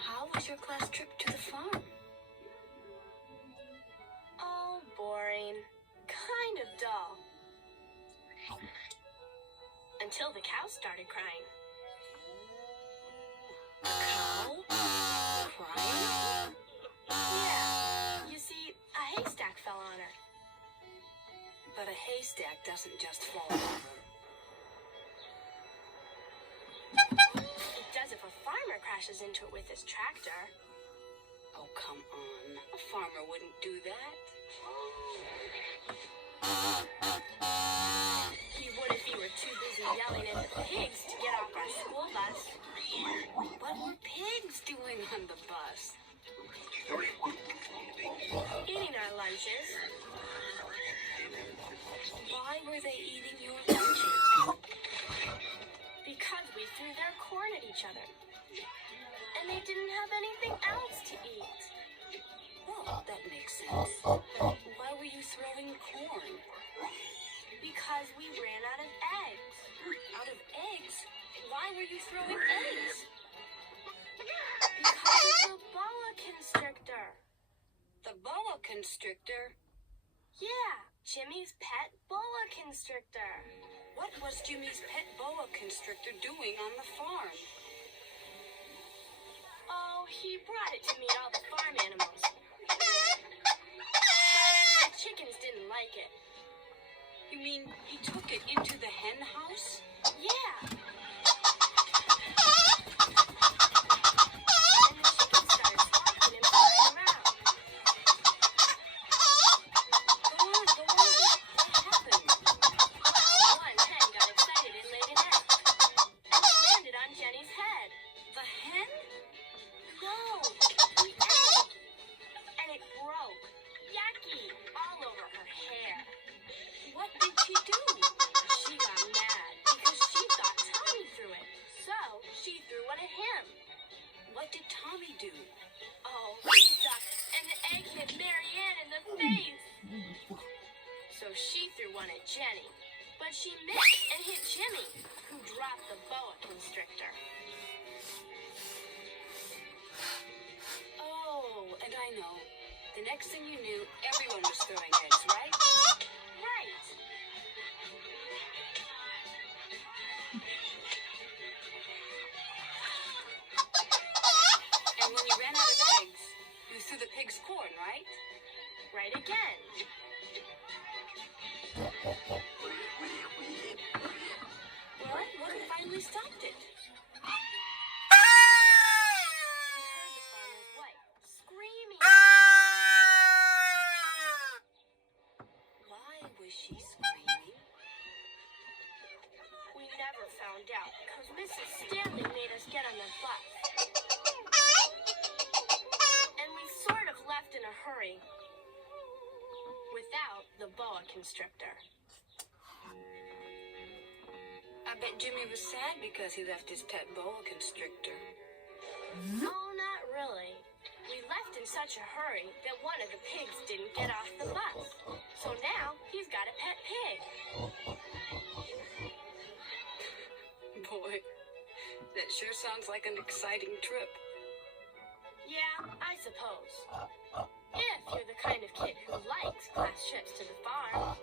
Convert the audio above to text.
How was your class trip to the farm? Oh, boring. Kind of dull. Until the cow started crying. A cow? Crying? Yeah. You see, a haystack fell on her. But a haystack doesn't just fall over. It does if a farmer crashes into it with his tractor. Oh, come on. A farmer wouldn't do that. He would if he were too busy yelling at the pigs to get off our school bus. What were pigs doing on the bus? Eating our lunches. Why were they eating your lunches? Because we threw their corn at each other. And they didn't have anything else to eat. Well, that makes sense. But why were you throwing corn? Because we ran out of eggs. Out of eggs? Why were you throwing eggs? Because of the boa constrictor. The boa constrictor? Yeah, Jimmy's pet boa constrictor. What was Jimmy's pet boa constrictor doing on the farm? Oh, he brought it to meet all the farm animals. The chickens didn't like it. You mean he took it into the hen house? Yeah. And the chickens started talking and flying around. Go on. What happened? Well, one hen got excited and laid an egg. And it landed on Jenny's head. The hen? No, the egg. And it broke. Yucky. All over her hair. What did she do? She got mad because she thought Tommy threw it. So she threw one at him. What did Tommy do? Oh, he ducked, and the egg hit Mary Ann in the face. So she threw one at Jenny. But she missed and hit Jimmy, who dropped the boa constrictor. Oh, and I know. The next thing you knew, everyone was throwing eggs, right? Right. And when you ran out of eggs, you threw the pig's corn, right? Right again. Well, what finally stopped it? We heard the farmer's wife screaming. Why was she screaming? We never found out because Mrs. Stanley made us get on the bus. And we sort of left in a hurry without the boa constrictor. I bet Jimmy was sad because he left his pet boa constrictor. No, not really. We left in such a hurry that one of the pigs didn't get off the bus. So now he's got a pet pig. Boy, that sure sounds like an exciting trip. Yeah, I suppose. If you're the kind of kid who likes class trips to the farm.